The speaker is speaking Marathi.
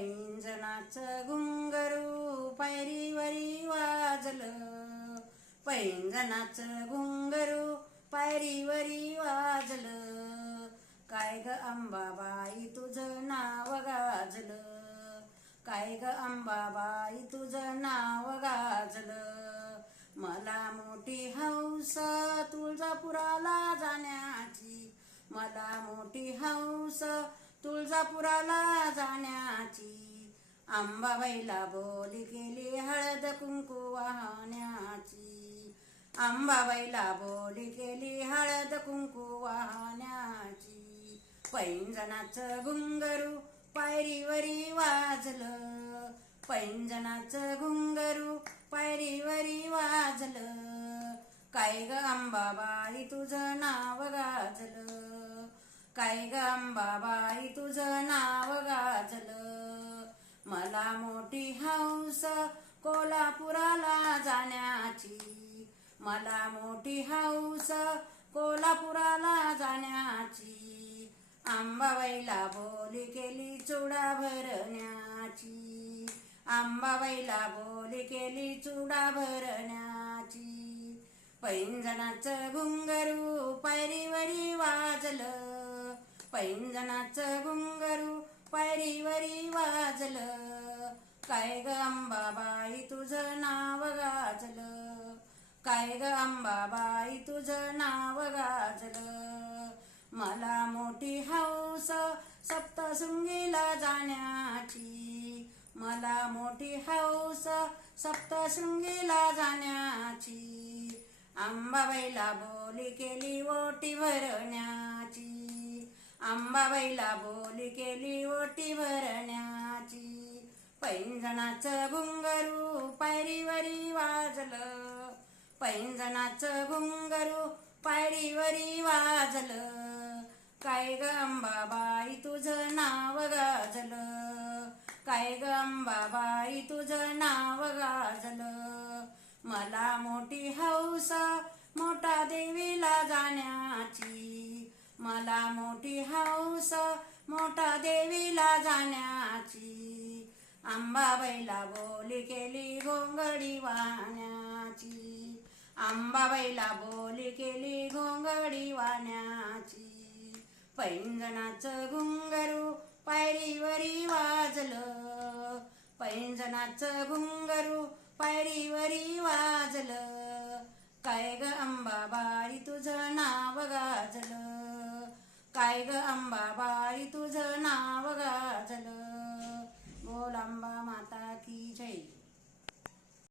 पैंजनाचं घुंगरू पायरीवरी वाजलं. पैंजनाचं घुंगरू पायरीवरी वाजलं. काय ग अंबाबाई तुझं नाव गाजलं. काय ग अंबाबाई तुझं नाव गाजलं. मला मोठी हौस तुळजापुराला जाण्याची. मला मोठी हौस तुळजापुराला जाण्याची. आंबाबाईला बोली केली हळद कुंकू वाहण्याची. आंबाबाईला बोली केली हळद कुंकू वाहण्याची. पैंजनाचं घुंगरू पायरीवरी वाजलं. पैंजनाचं घुंगरू पायरीवरी वाजलं. काय ग अंबाबाई तुझं नाव गाजलं. काय गांबाबाई तुझं नाव गाजलं. मला मोठी हौस कोल्हापुराला जाण्याची. मला मोठी हौस कोल्हापुराला जाण्याची. आंबाबाईला बोली केली चुडा भरण्याची. आंबाबाईला बोली केली चुडा भरण्याची. पैंजनाचं घुंगरू पायरीवरी वाजलं. पैंजनाचं घुंगरू पायरीवरी वाजलं. काय ग अंबाबाई तुझं नाव गाजलं. काय ग अंबाबाई तुझं नाव गाजलं. मला मोठी हौस सप्तशृंगीला जाण्याची. मला मोठी हौस सप्तशृंगीला जाण्याची. अंबाबाईला बोली केली ओटी भरण्या आंबाबाईला बोल केली ओटी भरण्याची. पैंजणाचं घुंगरू पायरीवरी वाजलं. पैंजणाचं घुंगरू पायरीवरी वाजलं. काय ग अंबाबाई तुझं नाव गाजलं. काय ग अंबाबाई तुझं नाव गाजलं. मला मोठी हौस मोठा देवीला जाण्याची. मला मोठी हौस मोठा देवीला जाण्याची. आंबाबाईला बोली केली घोंगडी वाण्याची. आंबाबाईला बोली केली घोंगडी वाण्याची. पैंजणाचं घुंगरू पायरीवरी वाजलं. पैंजणाचं घुंगरू पायरीवरी वाजलं. काय ग अंबाबाई तुझं नाव गाजलं. काय ग अंबाबाई तुझं